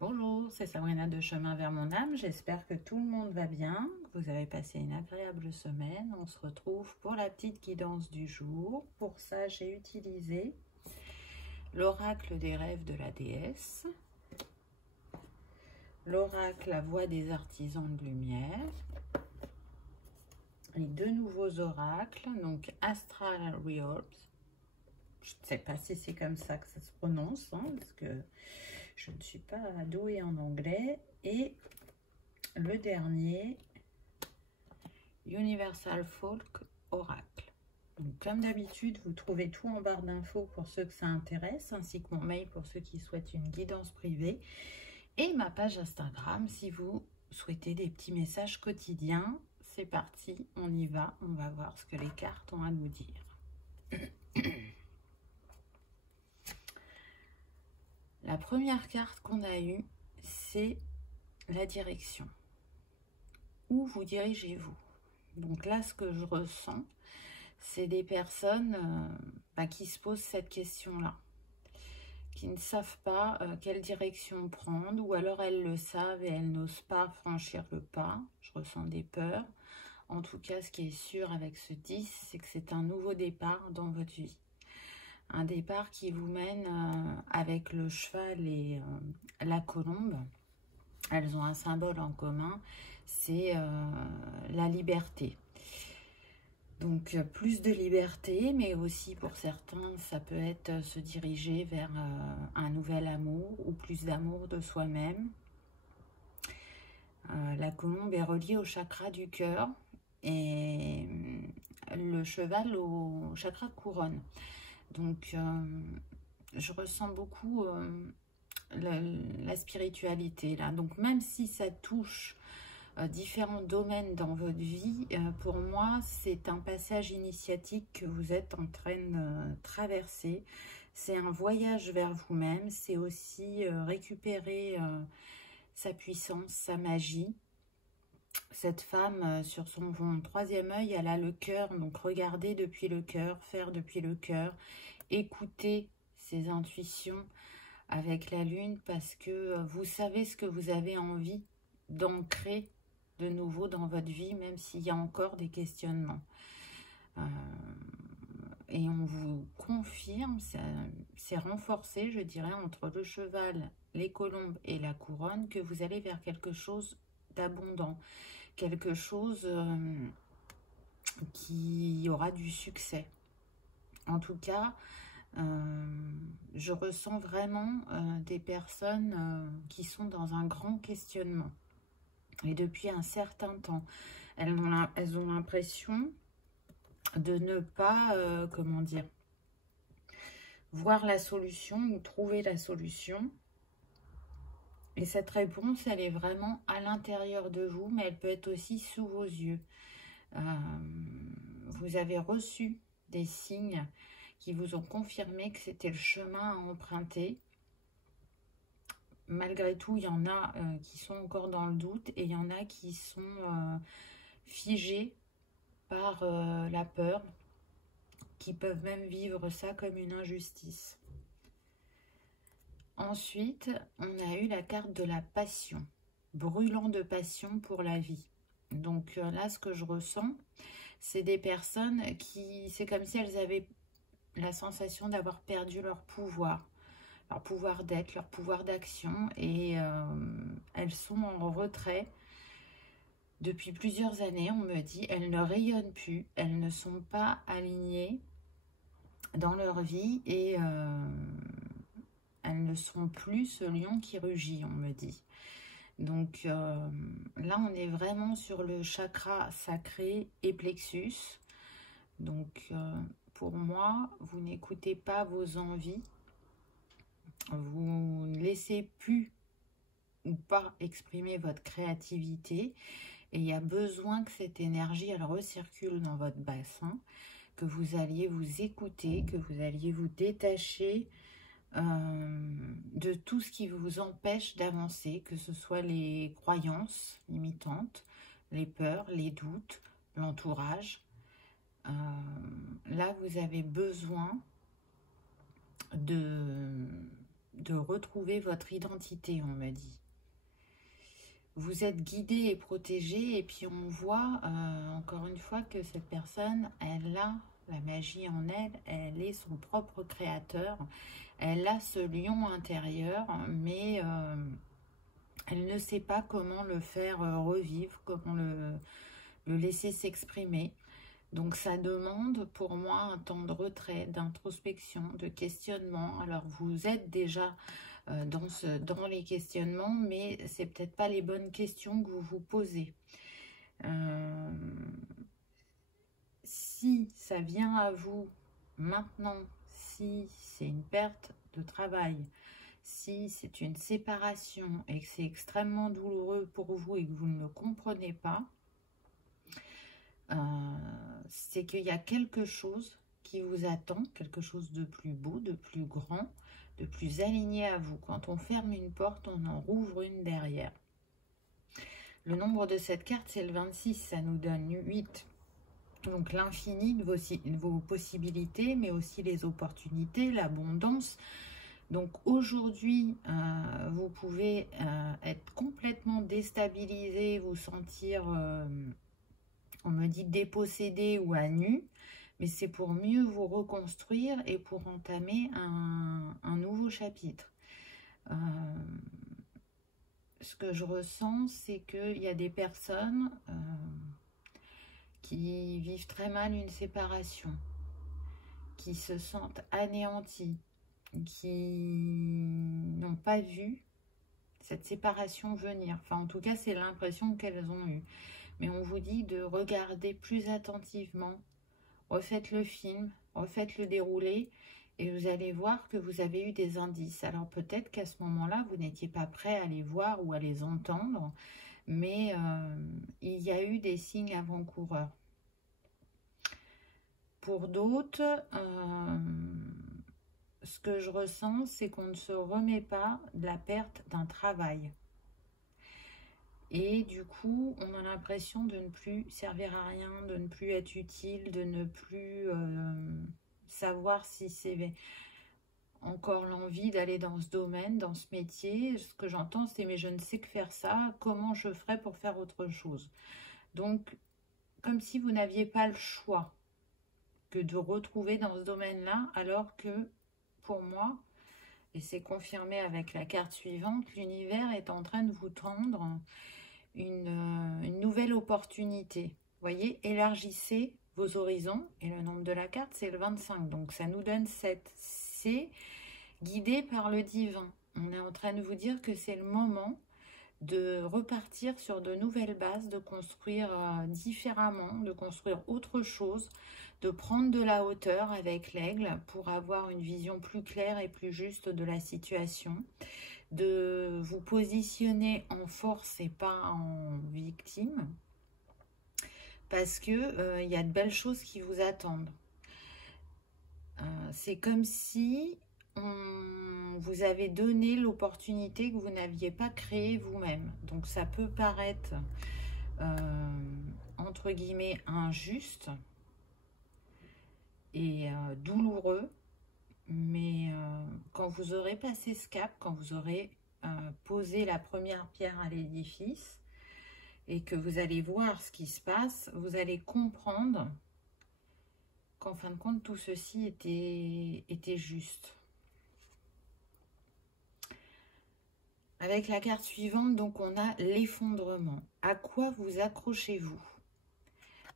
Bonjour, c'est Sabrina de Chemin vers mon âme. J'espère que tout le monde va bien, que vous avez passé une agréable semaine. On se retrouve pour la petite guidance du jour. Pour ça, j'ai utilisé l'oracle des rêves de la déesse, l'oracle La voix des artisans de lumière, les deux nouveaux oracles, donc Astral Reorbs. Je ne sais pas si c'est comme ça que ça se prononce, hein, parce que je ne suis pas douée en anglais. Et le dernier, Universal Folk Oracle. Donc, comme d'habitude, vous trouvez tout en barre d'infos pour ceux que ça intéresse, ainsi que mon mail pour ceux qui souhaitent une guidance privée, et ma page Instagram si vous souhaitez des petits messages quotidiens. C'est parti, on y va, on va voir ce que les cartes ont à nous dire. La première carte qu'on a eue, c'est la direction. Où vous dirigez-vous? Donc là, ce que je ressens, c'est des personnes qui se posent cette question-là, qui ne savent pas quelle direction prendre, ou alors elles le savent et elles n'osent pas franchir le pas. Je ressens des peurs. En tout cas, ce qui est sûr avec ce 10, c'est que c'est un nouveau départ dans votre vie. Un départ qui vous mène avec le cheval et la colombe. Elles ont un symbole en commun, c'est la liberté. Donc plus de liberté, mais aussi pour certains, ça peut être se diriger vers un nouvel amour ou plus d'amour de soi-même. La colombe est reliée au chakra du cœur et le cheval au chakra couronne. Donc je ressens beaucoup la spiritualité là. Donc même si ça touche différents domaines dans votre vie, pour moi c'est un passage initiatique que vous êtes en train de traverser. C'est un voyage vers vous-même, c'est aussi récupérer sa puissance, sa magie. Cette femme, sur son troisième œil, elle a le cœur, donc regarder depuis le cœur, faire depuis le cœur, écouter ses intuitions avec la lune, parce que vous savez ce que vous avez envie d'ancrer de nouveau dans votre vie, même s'il y a encore des questionnements. Et on vous confirme, c'est renforcé, je dirais, entre le cheval, les colombes et la couronne, que vous allez vers quelque chose d'abondant, quelque chose qui aura du succès. En tout cas, je ressens vraiment des personnes qui sont dans un grand questionnement. Et depuis un certain temps, elles ont l'impression de ne pas, comment dire, voir la solution ou trouver la solution. Et cette réponse, elle est vraiment à l'intérieur de vous, mais elle peut être aussi sous vos yeux. Vous avez reçu des signes qui vous ont confirmé que c'était le chemin à emprunter. Malgré tout, il y en a qui sont encore dans le doute et il y en a qui sont figés par la peur, qui peuvent même vivre ça comme une injustice. Ensuite, on a eu la carte de la passion, brûlant de passion pour la vie. Donc là, ce que je ressens, c'est des personnes qui, c'est comme si elles avaient la sensation d'avoir perdu leur pouvoir d'être, leur pouvoir d'action, et elles sont en retrait depuis plusieurs années. On me dit, elles ne rayonnent plus, elles ne sont pas alignées dans leur vie, et elles ne sont plus ce lion qui rugit, on me dit. Donc là, on est vraiment sur le chakra sacré et plexus. Donc pour moi, vous n'écoutez pas vos envies, vous ne laissez plus ou pas exprimer votre créativité, et il y a besoin que cette énergie, elle recircule dans votre bassin, que vous alliez vous écouter, que vous alliez vous détacher de tout ce qui vous empêche d'avancer, que ce soit les croyances limitantes, les peurs, les doutes, l'entourage. Là, vous avez besoin de retrouver votre identité, on me dit. Vous êtes guidé et protégé, et puis on voit encore une fois que cette personne, elle a la magie en elle, elle est son propre créateur, elle a ce lion intérieur, mais elle ne sait pas comment le faire revivre, comment le laisser s'exprimer. Donc ça demande pour moi un temps de retrait, d'introspection, de questionnement. Alors vous êtes déjà dans les questionnements, mais c'est peut-être pas les bonnes questions que vous vous posez. Si ça vient à vous maintenant, si c'est une perte de travail, si c'est une séparation et que c'est extrêmement douloureux pour vous et que vous ne le comprenez pas, c'est qu'il y a quelque chose qui vous attend, quelque chose de plus beau, de plus grand, de plus aligné à vous. Quand on ferme une porte, on en rouvre une derrière. Le nombre de cette carte, c'est le 26, ça nous donne 8. Donc l'infini de vos possibilités, mais aussi les opportunités, l'abondance. Donc aujourd'hui, vous pouvez être complètement déstabilisé, vous sentir, on me dit, dépossédé ou à nu, mais c'est pour mieux vous reconstruire et pour entamer un nouveau chapitre. Ce que je ressens, c'est qu'il y a des personnes qui vivent très mal une séparation, qui se sentent anéanties, qui n'ont pas vu cette séparation venir. Enfin, en tout cas, c'est l'impression qu'elles ont eue. Mais on vous dit de regarder plus attentivement, refaites le film, refaites le déroulé, et vous allez voir que vous avez eu des indices. Alors peut-être qu'à ce moment-là, vous n'étiez pas prêt à les voir ou à les entendre, mais il y a eu des signes avant-coureurs. Pour d'autres, ce que je ressens, c'est qu'on ne se remet pas de la perte d'un travail. Et du coup, on a l'impression de ne plus servir à rien, de ne plus être utile, de ne plus savoir si c'est encore l'envie d'aller dans ce domaine, dans ce métier. Ce que j'entends, c'est « mais je ne sais que faire ça, comment je ferais pour faire autre chose ?» Donc, comme si vous n'aviez pas le choix que de retrouver dans ce domaine-là, alors que, pour moi, et c'est confirmé avec la carte suivante, l'univers est en train de vous tendre une nouvelle opportunité. Vous voyez, élargissez vos horizons, et le nombre de la carte, c'est le 25, donc ça nous donne 7. C'est guidé par le divin. On est en train de vous dire que c'est le moment de repartir sur de nouvelles bases, de construire différemment, de construire autre chose, de prendre de la hauteur avec l'aigle pour avoir une vision plus claire et plus juste de la situation, de vous positionner en force et pas en victime, parce que y a de belles choses qui vous attendent. C'est comme si vous avez donné l'opportunité que vous n'aviez pas créée vous-même. Donc ça peut paraître entre guillemets injuste et douloureux, mais quand vous aurez passé ce cap, quand vous aurez posé la première pierre à l'édifice et que vous allez voir ce qui se passe, vous allez comprendre qu'en fin de compte tout ceci était juste. Avec la carte suivante, donc on a l'effondrement. À quoi vous accrochez-vous?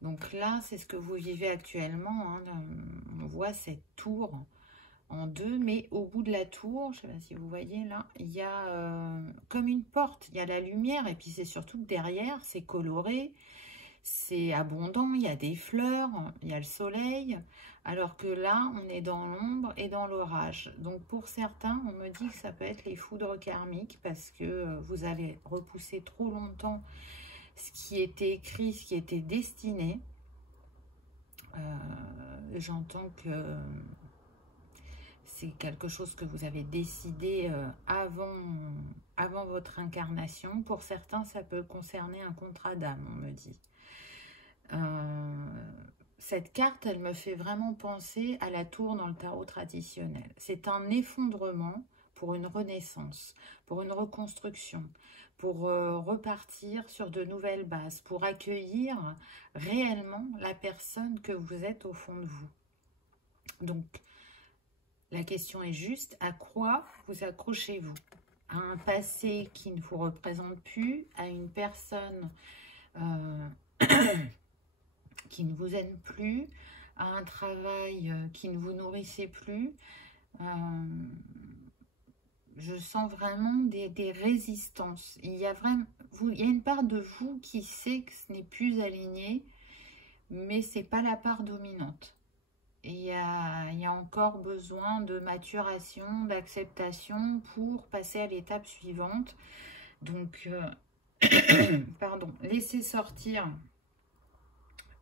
Donc là, c'est ce que vous vivez actuellement. Hein. On voit cette tour en deux, mais au bout de la tour, je ne sais pas si vous voyez là, il y a comme une porte, il y a la lumière, et puis c'est surtout que derrière, c'est coloré, c'est abondant, il y a des fleurs, il y a le soleil, alors que là, on est dans l'ombre et dans l'orage. Donc pour certains, on me dit que ça peut être les foudres karmiques, parce que vous avez repoussé trop longtemps ce qui était écrit, ce qui était destiné. J'entends que c'est quelque chose que vous avez décidé avant votre incarnation. Pour certains, ça peut concerner un contrat d'âme, on me dit. Cette carte, elle me fait vraiment penser à la tour dans le tarot traditionnel. C'est un effondrement pour une renaissance, pour une reconstruction, pour repartir sur de nouvelles bases, pour accueillir réellement la personne que vous êtes au fond de vous. Donc, la question est juste, à quoi vous accrochez-vous? À un passé qui ne vous représente plus, à une personne qui ne vous aime plus, à un travail qui ne vous nourrissait plus. Je sens vraiment des résistances. Il y a une part de vous qui sait que ce n'est plus aligné, mais ce n'est pas la part dominante. Il y a encore besoin de maturation, d'acceptation pour passer à l'étape suivante. Donc, pardon, laissez sortir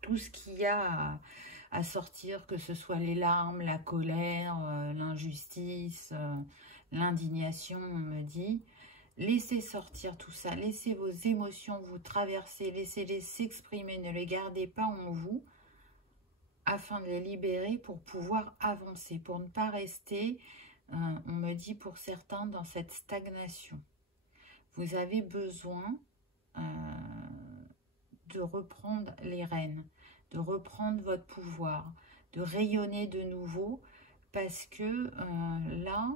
tout ce qu'il y a à sortir, que ce soit les larmes, la colère, l'injustice, l'indignation, on me dit. Laissez sortir tout ça, laissez vos émotions vous traverser, laissez-les s'exprimer, ne les gardez pas en vous, afin de les libérer pour pouvoir avancer, pour ne pas rester, on me dit pour certains, dans cette stagnation. Vous avez besoin de reprendre les rênes, de reprendre votre pouvoir, de rayonner de nouveau, parce que là,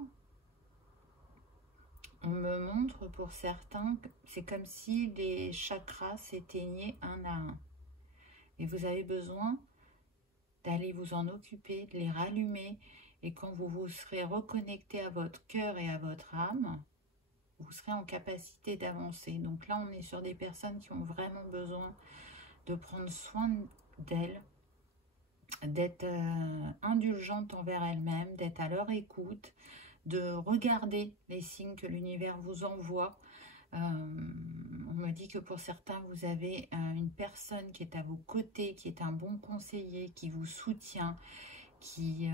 on me montre pour certains, c'est comme si les chakras s'éteignaient un à un. Et vous avez besoin d'aller vous en occuper, de les rallumer, et quand vous vous serez reconnecté à votre cœur et à votre âme, vous serez en capacité d'avancer. Donc là, on est sur des personnes qui ont vraiment besoin de prendre soin d'elles, d'être indulgentes envers elles-mêmes, d'être à leur écoute, de regarder les signes que l'univers vous envoie. On me dit que pour certains, vous avez une personne qui est à vos côtés, qui est un bon conseiller, qui vous soutient, qui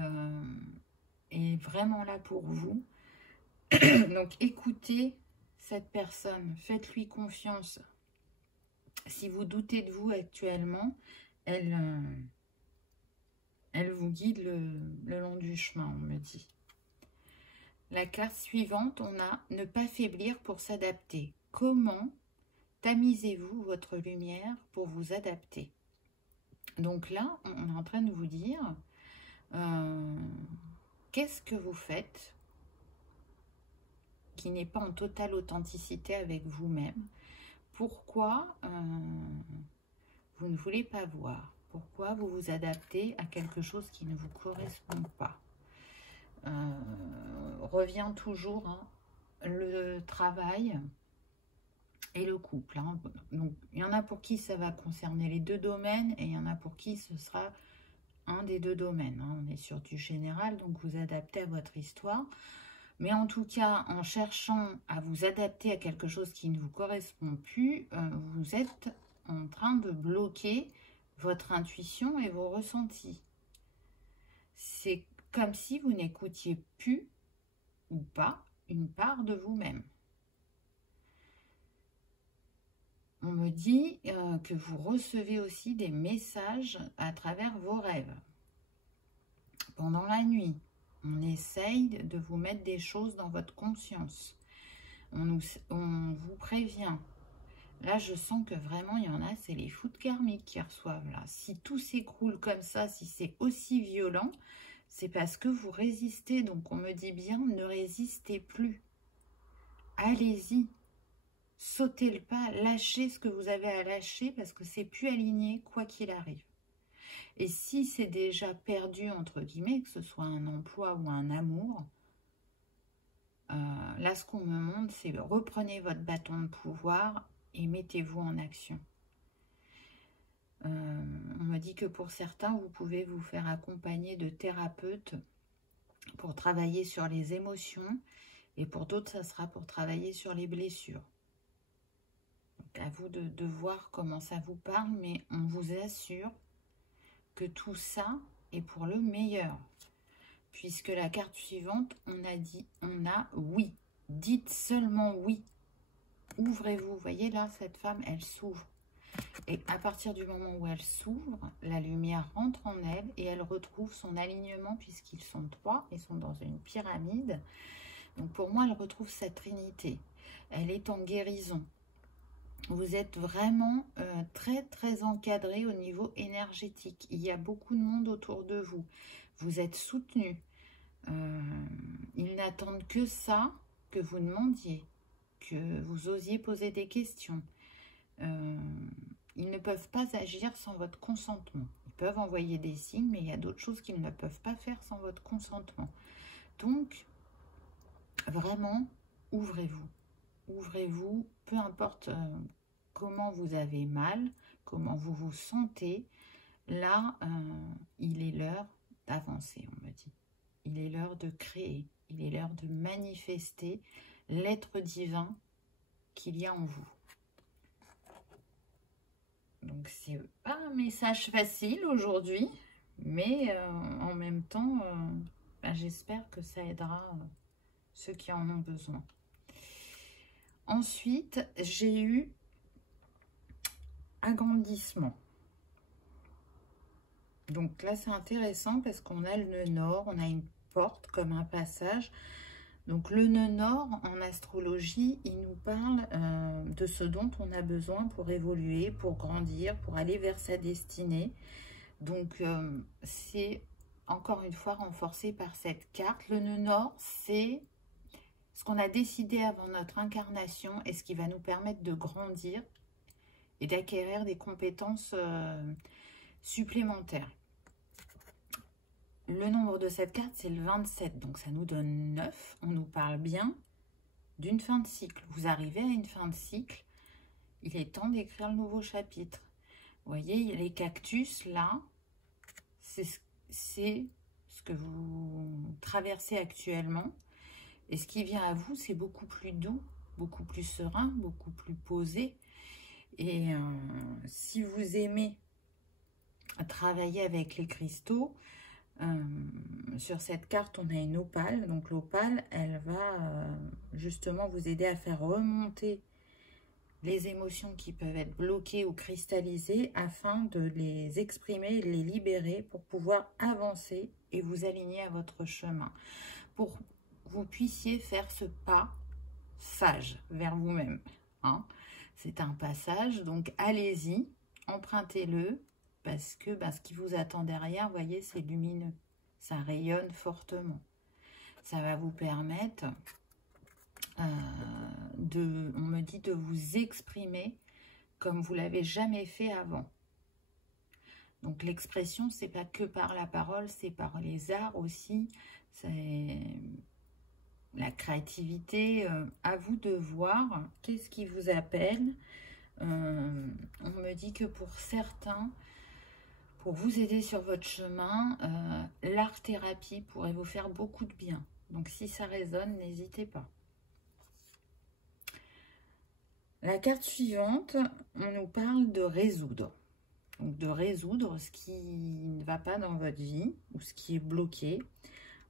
est vraiment là pour vous. Donc, écoutez cette personne, faites-lui confiance. Si vous doutez de vous actuellement, elle vous guide le long du chemin, on me dit. La carte suivante, on a « Ne pas faiblir pour s'adapter ». Comment tamisez-vous votre lumière pour vous adapter? Donc là, on est en train de vous dire qu'est-ce que vous faites qui n'est pas en totale authenticité avec vous-même? Pourquoi vous ne voulez pas voir? Pourquoi vous vous adaptez à quelque chose qui ne vous correspond pas? Revient toujours le travail et le couple. Donc, il y en a pour qui ça va concerner les deux domaines et il y en a pour qui ce sera un des deux domaines. On est sur du général, donc vous adaptez à votre histoire. Mais en tout cas, en cherchant à vous adapter à quelque chose qui ne vous correspond plus, vous êtes en train de bloquer votre intuition et vos ressentis. C'est comme si vous n'écoutiez plus ou pas une part de vous-même. On me dit que vous recevez aussi des messages à travers vos rêves. Pendant la nuit, on essaye de vous mettre des choses dans votre conscience. On vous prévient. Là, je sens que vraiment, il y en a, c'est les foudres karmiques qui reçoivent là. Si tout s'écroule comme ça, si c'est aussi violent, c'est parce que vous résistez. Donc, on me dit bien, ne résistez plus. Allez-y. Sautez le pas, lâchez ce que vous avez à lâcher parce que c'est plus aligné quoi qu'il arrive. Et si c'est déjà perdu, entre guillemets, que ce soit un emploi ou un amour, là, ce qu'on me montre, c'est reprenez votre bâton de pouvoir et mettez-vous en action. On me dit que pour certains, vous pouvez vous faire accompagner de thérapeutes pour travailler sur les émotions et pour d'autres, ça sera pour travailler sur les blessures. Donc, à vous de voir comment ça vous parle, mais on vous assure que tout ça est pour le meilleur. Puisque la carte suivante, on a oui. Dites seulement oui. Ouvrez-vous. Vous voyez là, cette femme, elle s'ouvre. Et à partir du moment où elle s'ouvre, la lumière rentre en elle et elle retrouve son alignement puisqu'ils sont trois, ils sont dans une pyramide. Donc pour moi, elle retrouve sa trinité. Elle est en guérison. Vous êtes vraiment très très encadré au niveau énergétique. Il y a beaucoup de monde autour de vous. Vous êtes soutenu. Ils n'attendent que ça, que vous demandiez, que vous osiez poser des questions. Ils ne peuvent pas agir sans votre consentement. Ils peuvent envoyer des signes, mais il y a d'autres choses qu'ils ne peuvent pas faire sans votre consentement. Donc, vraiment, ouvrez-vous. Ouvrez-vous, peu importe comment vous avez mal, comment vous vous sentez. Là, il est l'heure d'avancer, on me dit. Il est l'heure de créer. Il est l'heure de manifester l'être divin qu'il y a en vous. Donc, c'est pas un message facile aujourd'hui, mais en même temps, j'espère que ça aidera ceux qui en ont besoin. Ensuite, j'ai eu agrandissement. Donc là, c'est intéressant parce qu'on a le nœud nord, on a une porte comme un passage. Donc le nœud nord, en astrologie, il nous parle de ce dont on a besoin pour évoluer, pour grandir, pour aller vers sa destinée. Donc c'est encore une fois renforcé par cette carte. Le nœud nord, c'est ce qu'on a décidé avant notre incarnation et ce qui va nous permettre de grandir et d'acquérir des compétences supplémentaires. Le nombre de cette carte, c'est le 27, donc ça nous donne 9. On nous parle bien d'une fin de cycle. Vous arrivez à une fin de cycle, il est temps d'écrire le nouveau chapitre. Vous voyez, les cactus, là, c'est ce que vous traversez actuellement. Et ce qui vient à vous, c'est beaucoup plus doux, beaucoup plus serein, beaucoup plus posé. Et si vous aimez travailler avec les cristaux, sur cette carte, on a une opale. Donc l'opale, elle va justement vous aider à faire remonter les émotions qui peuvent être bloquées ou cristallisées afin de les exprimer et de les libérer pour pouvoir avancer et vous aligner à votre chemin. Pour que vous puissiez faire ce pas sage vers vous-même. Hein. C'est un passage, donc allez-y, empruntez-le. Parce que ce qui vous attend derrière, vous voyez, c'est lumineux. Ça rayonne fortement. Ça va vous permettre, on me dit, de vous exprimer comme vous l'avez jamais fait avant. Donc l'expression, c'est pas que par la parole, c'est par les arts aussi. C'est la créativité. À vous de voir qu'est-ce qui vous appelle. On me dit que pour certains, pour vous aider sur votre chemin, l'art-thérapie pourrait vous faire beaucoup de bien. Donc si ça résonne, n'hésitez pas. La carte suivante, on nous parle de résoudre. Donc de résoudre ce qui ne va pas dans votre vie ou ce qui est bloqué.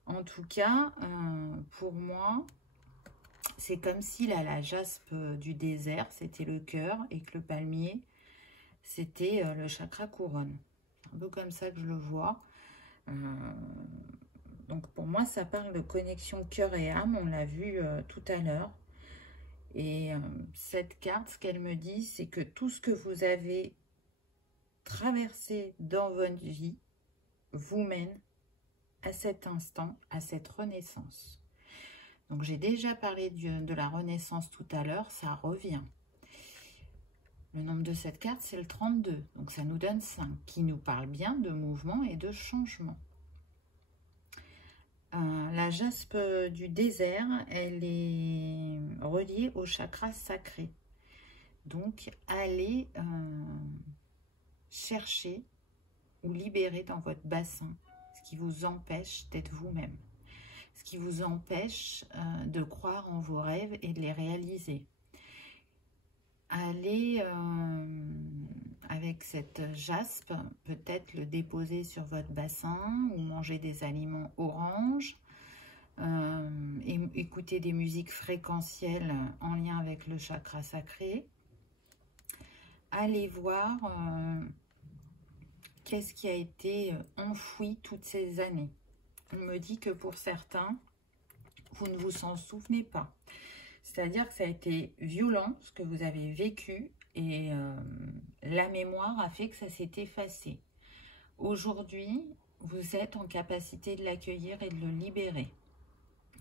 En tout cas, pour moi, c'est comme si là, la jaspe du désert, c'était le cœur et que le palmier, c'était le chakra couronne. Un peu comme ça que je le vois. Donc pour moi, ça parle de connexion cœur et âme. On l'a vu tout à l'heure. Et cette carte, ce qu'elle me dit, c'est que tout ce que vous avez traversé dans votre vie vous mène à cet instant, à cette renaissance. Donc j'ai déjà parlé de la renaissance tout à l'heure, ça revient. Le nombre de cette carte, c'est le 32. Donc, ça nous donne 5, qui nous parle bien de mouvement et de changement. La jaspe du désert, elle est reliée au chakra sacré. Donc, allez chercher ou libérer dans votre bassin ce qui vous empêche d'être vous-même. Ce qui vous empêche de croire en vos rêves et de les réaliser. Allez, avec cette jaspe, peut-être le déposer sur votre bassin ou manger des aliments oranges, et écouter des musiques fréquentielles en lien avec le chakra sacré. Allez voir qu'est-ce qui a été enfoui toutes ces années. On me dit que pour certains, vous ne vous en souvenez pas. C'est-à-dire que ça a été violent, ce que vous avez vécu, et la mémoire a fait que ça s'est effacé. Aujourd'hui, vous êtes en capacité de l'accueillir et de le libérer.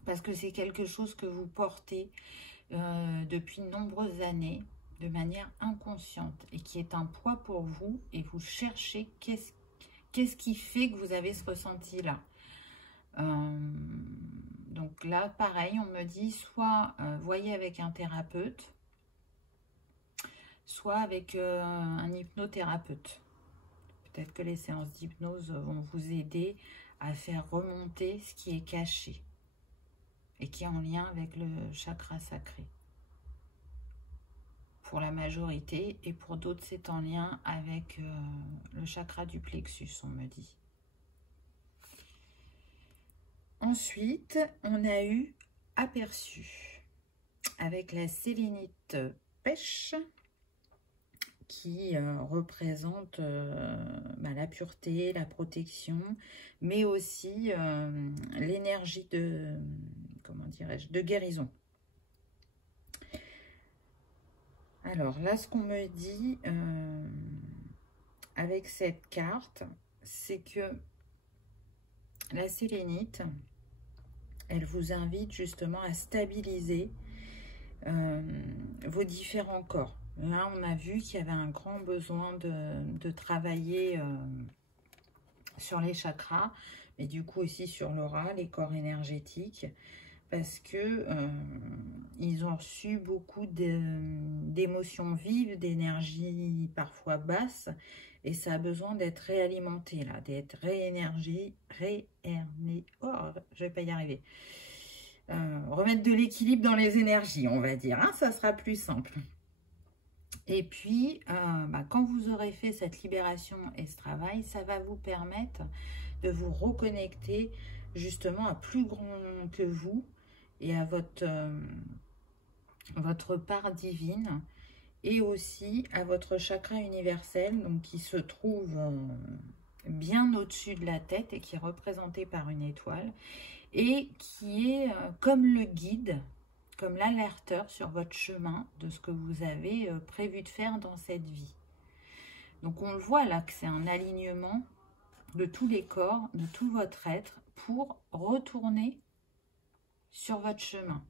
Parce que c'est quelque chose que vous portez depuis de nombreuses années, de manière inconsciente, et qui est un poids pour vous, et vous cherchez qu'est-ce qui fait que vous avez ce ressenti-là. Donc là, pareil, on me dit soit voyez avec un thérapeute, soit avec un hypnothérapeute. Peut-être que les séances d'hypnose vont vous aider à faire remonter ce qui est caché et qui est en lien avec le chakra sacré. Pour la majorité, et pour d'autres, c'est en lien avec le chakra du plexus, on me dit. Ensuite, on a eu aperçu avec la sélénite pêche qui représente la pureté, la protection, mais aussi l'énergie de, comment dirais-je, de guérison. Alors là, ce qu'on me dit avec cette carte, c'est que la sélénite, elle vous invite justement à stabiliser vos différents corps. Là, on a vu qu'il y avait un grand besoin de travailler sur les chakras, mais du coup aussi sur l'aura, les corps énergétiques, parce que ils ont reçu beaucoup d'émotions vives, d'énergie parfois basse, et ça a besoin d'être réalimenté, là, d'être oh, je vais pas y arriver. Remettre de l'équilibre dans les énergies, on va dire, hein, ça sera plus simple. Et puis, quand vous aurez fait cette libération et ce travail, ça va vous permettre de vous reconnecter justement à plus grand que vous et à votre part divine, et aussi à votre chakra universel, donc qui se trouve bien au-dessus de la tête et qui est représenté par une étoile, et qui est comme le guide, comme l'alerteur sur votre chemin de ce que vous avez prévu de faire dans cette vie. Donc on le voit là que c'est un alignement de tous les corps, de tout votre être, pour retourner sur votre chemin.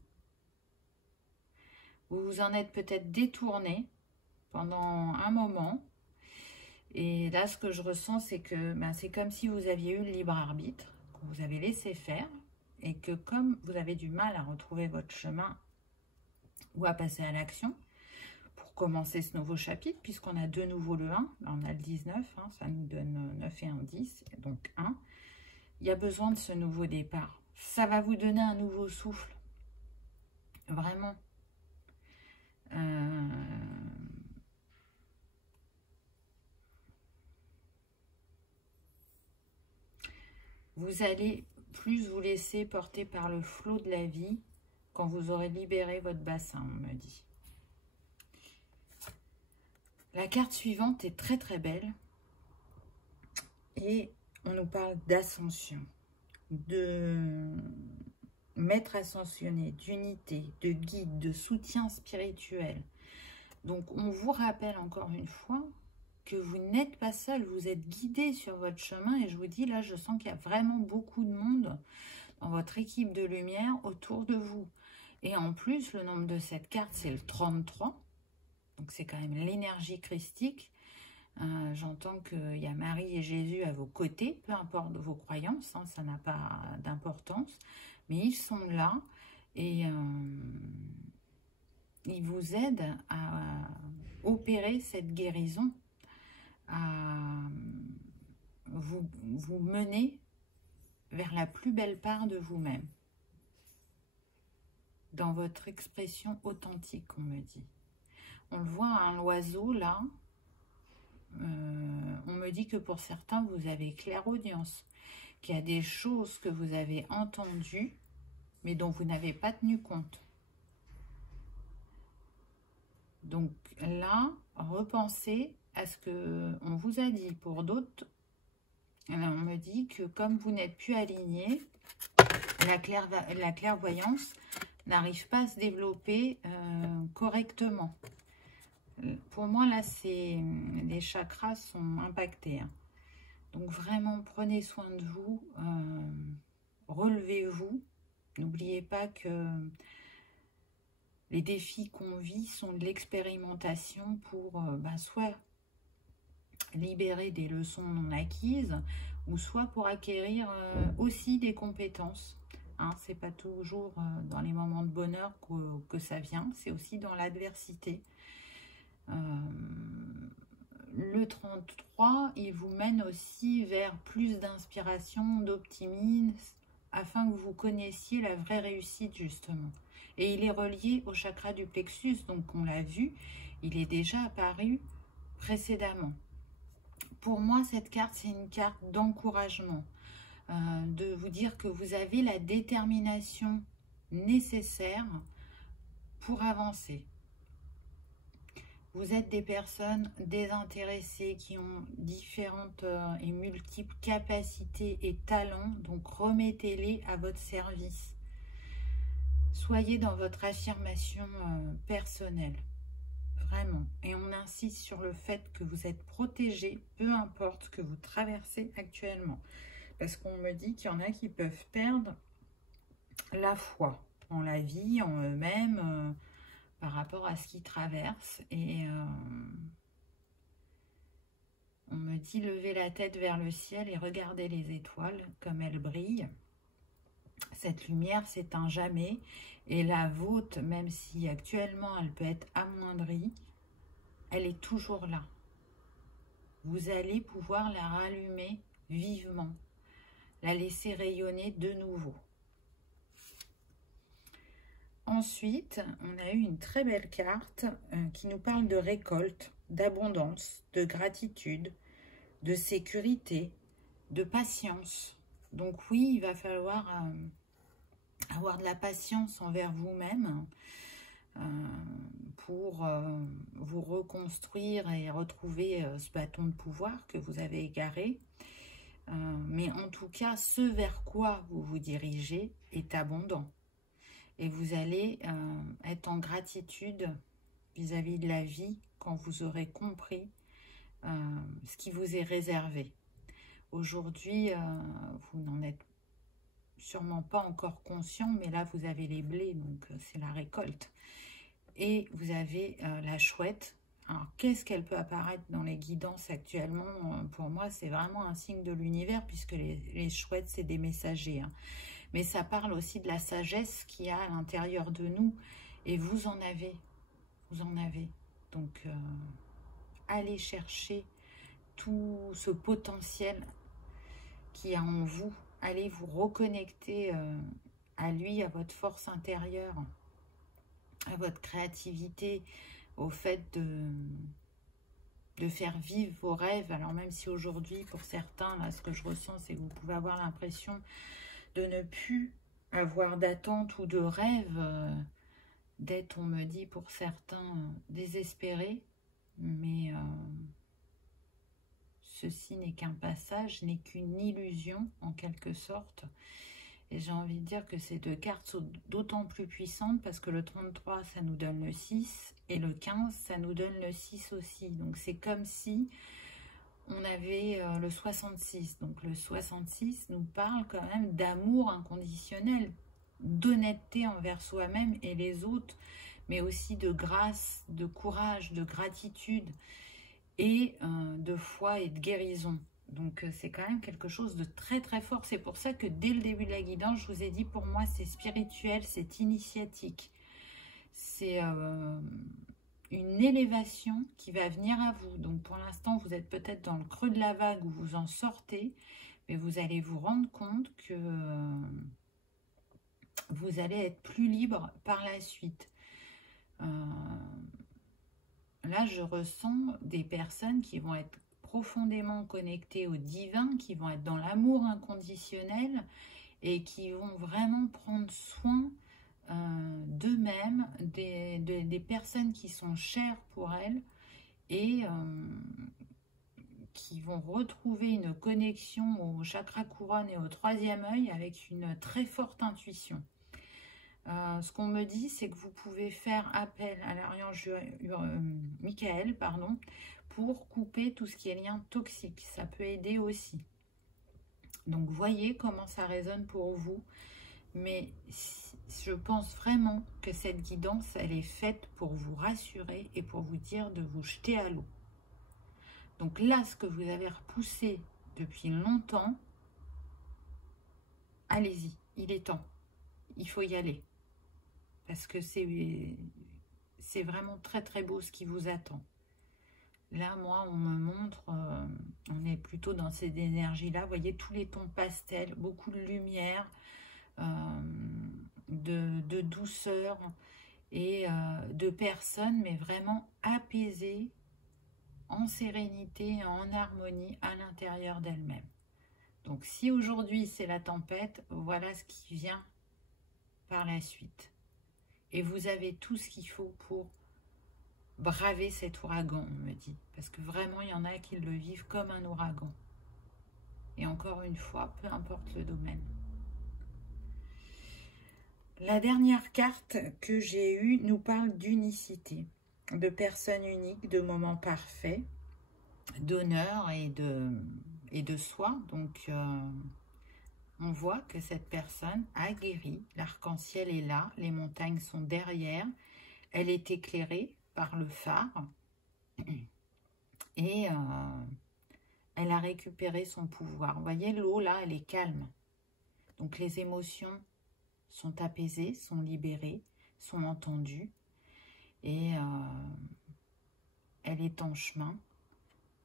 Vous vous en êtes peut-être détourné pendant un moment. Et là, ce que je ressens, c'est que c'est comme si vous aviez eu le libre arbitre, que vous avez laissé faire, et que comme vous avez du mal à retrouver votre chemin ou à passer à l'action, pour commencer ce nouveau chapitre, puisqu'on a de nouveau le 1, là on a le 19, hein, ça nous donne 9 et 1, 10, donc 1, il y a besoin de ce nouveau départ. Ça va vous donner un nouveau souffle, vraiment. Vous allez plus vous laisser porter par le flot de la vie quand vous aurez libéré votre bassin, on me dit. La carte suivante est très très belle et on nous parle d'ascension, de maître ascensionné, d'unité, de guide, de soutien spirituel. Donc on vous rappelle encore une fois que vous n'êtes pas seul, vous êtes guidé sur votre chemin, et je vous dis là, je sens qu'il y a vraiment beaucoup de monde dans votre équipe de lumière autour de vous. Et en plus, le nombre de cette carte, c'est le 33, donc c'est quand même l'énergie christique. J'entends qu'il y a Marie et Jésus à vos côtés, peu importe vos croyances, hein, ça n'a pas d'importance, mais ils sont là et ils vous aident à opérer cette guérison, à vous mener vers la plus belle part de vous-même, dans votre expression authentique, on me dit. On le voit, hein, l'oiseau là, on me dit que pour certains, vous avez clairaudience, qu'il y a des choses que vous avez entendues, mais dont vous n'avez pas tenu compte. Donc là, repensez à ce qu'on vous a dit. Pour d'autres, on me dit que comme vous n'êtes plus aligné, la clairvoyance n'arrive pas à se développer correctement. Pour moi, là, les chakras sont impactés. Hein. Donc, vraiment, prenez soin de vous. Relevez-vous. N'oubliez pas que les défis qu'on vit sont de l'expérimentation pour soit libérer des leçons non acquises ou soit pour acquérir aussi des compétences. Hein, c'est pas toujours dans les moments de bonheur que ça vient, c'est aussi dans l'adversité. Le 33, il vous mène aussi vers plus d'inspiration, d'optimisme, afin que vous connaissiez la vraie réussite justement. Et il est relié au chakra du plexus, donc on l'a vu, il est déjà apparu précédemment. Pour moi, cette carte, c'est une carte d'encouragement, de vous dire que vous avez la détermination nécessaire pour avancer. Vous êtes des personnes désintéressées qui ont différentes et multiples capacités et talents, donc remettez-les à votre service. Soyez dans votre affirmation personnelle, vraiment. Et on insiste sur le fait que vous êtes protégé, peu importe ce que vous traversez actuellement. Parce qu'on me dit qu'il y en a qui peuvent perdre la foi en la vie, en eux-mêmes, par rapport à ce qu'ils traversent. Et on me dit levez la tête vers le ciel et regardez les étoiles comme elles brillent. Cette lumière s'éteint jamais et la vôtre, même si actuellement elle peut être amoindrie, elle est toujours là. Vous allez pouvoir la rallumer vivement, la laisser rayonner de nouveau. Ensuite, on a eu une très belle carte qui nous parle de récolte, d'abondance, de gratitude, de sécurité, de patience. Donc oui, il va falloir avoir de la patience envers vous-même pour vous reconstruire et retrouver ce bâton de pouvoir que vous avez égaré. Mais en tout cas, ce vers quoi vous vous dirigez est abondant. Et vous allez être en gratitude vis-à-vis de la vie quand vous aurez compris ce qui vous est réservé. Aujourd'hui, vous n'en êtes sûrement pas encore conscient, mais là, vous avez les blés, donc c'est la récolte. Et vous avez la chouette. Alors, qu'est-ce qu'elle peut apparaître dans les guidances actuellement? Pour moi, c'est vraiment un signe de l'univers, puisque les chouettes, c'est des messagers. Hein. Mais ça parle aussi de la sagesse qu'il y a à l'intérieur de nous. Et vous en avez. Vous en avez. Donc, allez chercher tout ce potentiel qu'il y a en vous. Allez vous reconnecter à lui, à votre force intérieure, à votre créativité, au fait de faire vivre vos rêves. Alors même si aujourd'hui, pour certains, là, ce que je ressens, c'est que vous pouvez avoir l'impression de ne plus avoir d'attente ou de rêve, d'être, on me dit, pour certains, désespérés. Mais ceci n'est qu'un passage, n'est qu'une illusion, en quelque sorte. Et j'ai envie de dire que ces deux cartes sont d'autant plus puissantes parce que le 33, ça nous donne le 6, et le 15, ça nous donne le 6 aussi. Donc c'est comme si on avait le 66. Donc le 66 nous parle quand même d'amour inconditionnel, d'honnêteté envers soi-même et les autres, mais aussi de grâce, de courage, de gratitude et de foi et de guérison. Donc c'est quand même quelque chose de très très fort. C'est pour ça que dès le début de la guidance, je vous ai dit, pour moi c'est spirituel, c'est initiatique. C'est une élévation qui va venir à vous. Donc pour l'instant, vous êtes peut-être dans le creux de la vague où vous en sortez, mais vous allez vous rendre compte que vous allez être plus libre par la suite. Là, je ressens des personnes qui vont être profondément connectées au divin, qui vont être dans l'amour inconditionnel et qui vont vraiment prendre soin d'eux-mêmes, des personnes qui sont chères pour elles et qui vont retrouver une connexion au chakra couronne et au troisième œil avec une très forte intuition. Ce qu'on me dit, c'est que vous pouvez faire appel à l'archange Michael, pour couper tout ce qui est lien toxique. Ça peut aider aussi. Donc, voyez comment ça résonne pour vous. Mais je pense vraiment que cette guidance, elle est faite pour vous rassurer et pour vous dire de vous jeter à l'eau. Donc là, ce que vous avez repoussé depuis longtemps, allez-y, il est temps. Il faut y aller. Parce que c'est vraiment très très beau ce qui vous attend. Là, moi, on me montre, on est plutôt dans ces énergies-là. Vous voyez, tous les tons pastels, beaucoup de lumière, de douceur et de personnes, mais vraiment apaisées, en sérénité, en harmonie à l'intérieur d'elles-mêmes. Donc, si aujourd'hui c'est la tempête, voilà ce qui vient par la suite. Et vous avez tout ce qu'il faut pour braver cet ouragan, on me dit. Parce que vraiment, il y en a qui le vivent comme un ouragan. Et encore une fois, peu importe le domaine. La dernière carte que j'ai eue nous parle d'unicité, de personnes uniques, de moments parfaits, d'honneur et de soi. Donc, on voit que cette personne a guéri. L'arc-en-ciel est là, les montagnes sont derrière. Elle est éclairée par le phare et elle a récupéré son pouvoir. Vous voyez, l'eau là, elle est calme. Donc, les émotions sont apaisées, sont libérées, sont entendues et elle est en chemin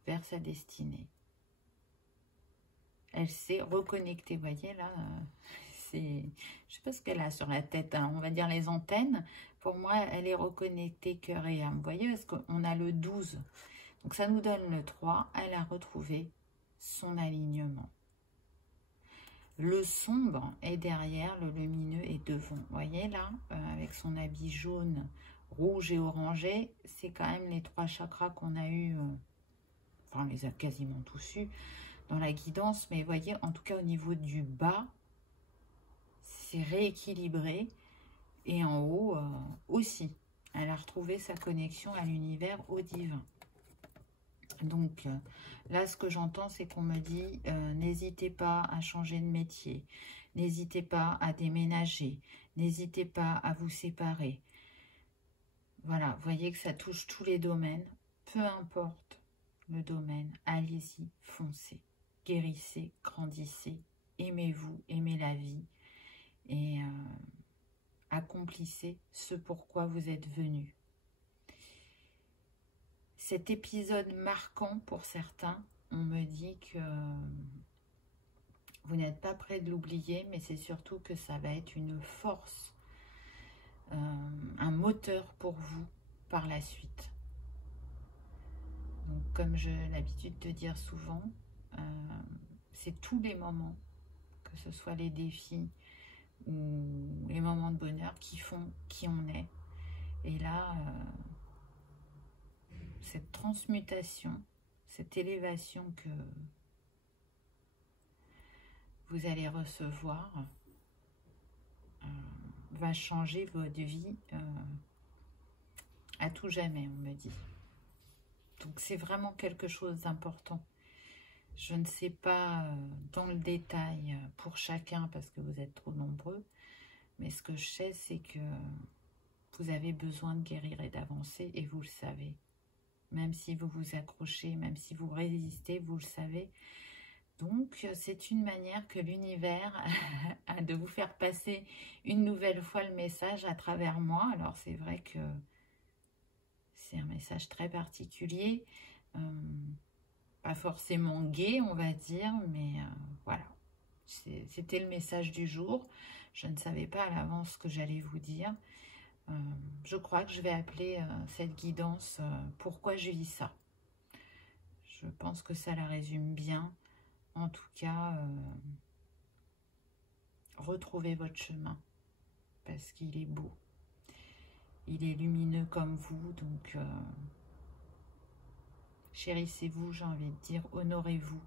vers sa destinée. Elle s'est reconnectée, vous voyez là, je ne sais pas ce qu'elle a sur la tête, hein, on va dire les antennes. Pour moi, elle est reconnectée cœur et âme. Vous voyez, parce qu'on a le 12, donc ça nous donne le 3, elle a retrouvé son alignement. Le sombre est derrière, le lumineux est devant. Vous voyez là, avec son habit jaune, rouge et orangé, c'est quand même les 3 chakras qu'on a eu, enfin on les a quasiment tous eus dans la guidance, mais vous voyez, en tout cas au niveau du bas, c'est rééquilibré, et en haut aussi. Elle a retrouvé sa connexion à l'univers, au divin. Donc là, ce que j'entends, c'est qu'on me dit, n'hésitez pas à changer de métier, n'hésitez pas à déménager, n'hésitez pas à vous séparer. Voilà, vous voyez que ça touche tous les domaines, peu importe le domaine, allez-y, foncez. Guérissez, grandissez, aimez-vous, aimez la vie et accomplissez ce pourquoi vous êtes venu. Cet épisode marquant pour certains, on me dit que vous n'êtes pas prêt de l'oublier, mais c'est surtout que ça va être une force, un moteur pour vous par la suite. Donc, comme j'ai l'habitude de dire souvent, c'est tous les moments, que ce soit les défis ou les moments de bonheur qui font qui on est. Et là, cette transmutation, cette élévation que vous allez recevoir va changer votre vie à tout jamais, on me dit. Donc c'est vraiment quelque chose d'important. Je ne sais pas dans le détail pour chacun parce que vous êtes trop nombreux, mais ce que je sais, c'est que vous avez besoin de guérir et d'avancer, et vous le savez. Même si vous vous accrochez, même si vous résistez, vous le savez. Donc, c'est une manière que l'univers a de vous faire passer une nouvelle fois le message à travers moi. Alors, c'est vrai que c'est un message très particulier, pas forcément gai, on va dire, mais voilà. C'était le message du jour. Je ne savais pas à l'avance ce que j'allais vous dire. Je crois que je vais appeler cette guidance « Pourquoi je vis ça ?» Je pense que ça la résume bien. En tout cas, retrouvez votre chemin parce qu'il est beau. Il est lumineux comme vous, donc Chérissez-vous, j'ai envie de dire, honorez-vous.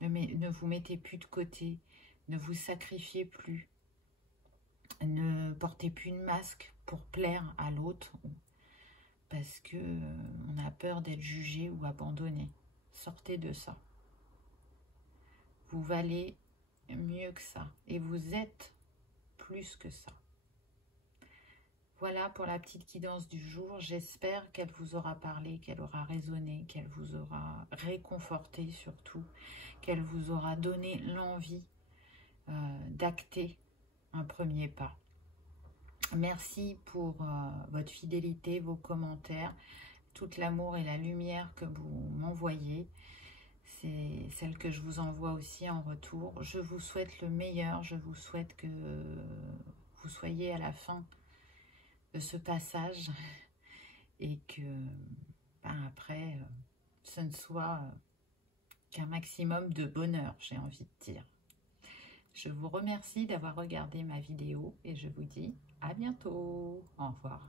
Ne vous mettez plus de côté, ne vous sacrifiez plus, ne portez plus de masque pour plaire à l'autre parce que on a peur d'être jugé ou abandonné. Sortez de ça. Vous valez mieux que ça et vous êtes plus que ça. Voilà pour la petite guidance du jour. J'espère qu'elle vous aura parlé, qu'elle aura résonné, qu'elle vous aura réconforté surtout, qu'elle vous aura donné l'envie d'acter un premier pas. Merci pour votre fidélité, vos commentaires, tout l'amour et la lumière que vous m'envoyez. C'est celle que je vous envoie aussi en retour. Je vous souhaite le meilleur. Je vous souhaite que vous soyez à la fin de ce passage et que après, ce ne soit qu'un maximum de bonheur, j'ai envie de dire. Je vous remercie d'avoir regardé ma vidéo et je vous dis à bientôt. Au revoir.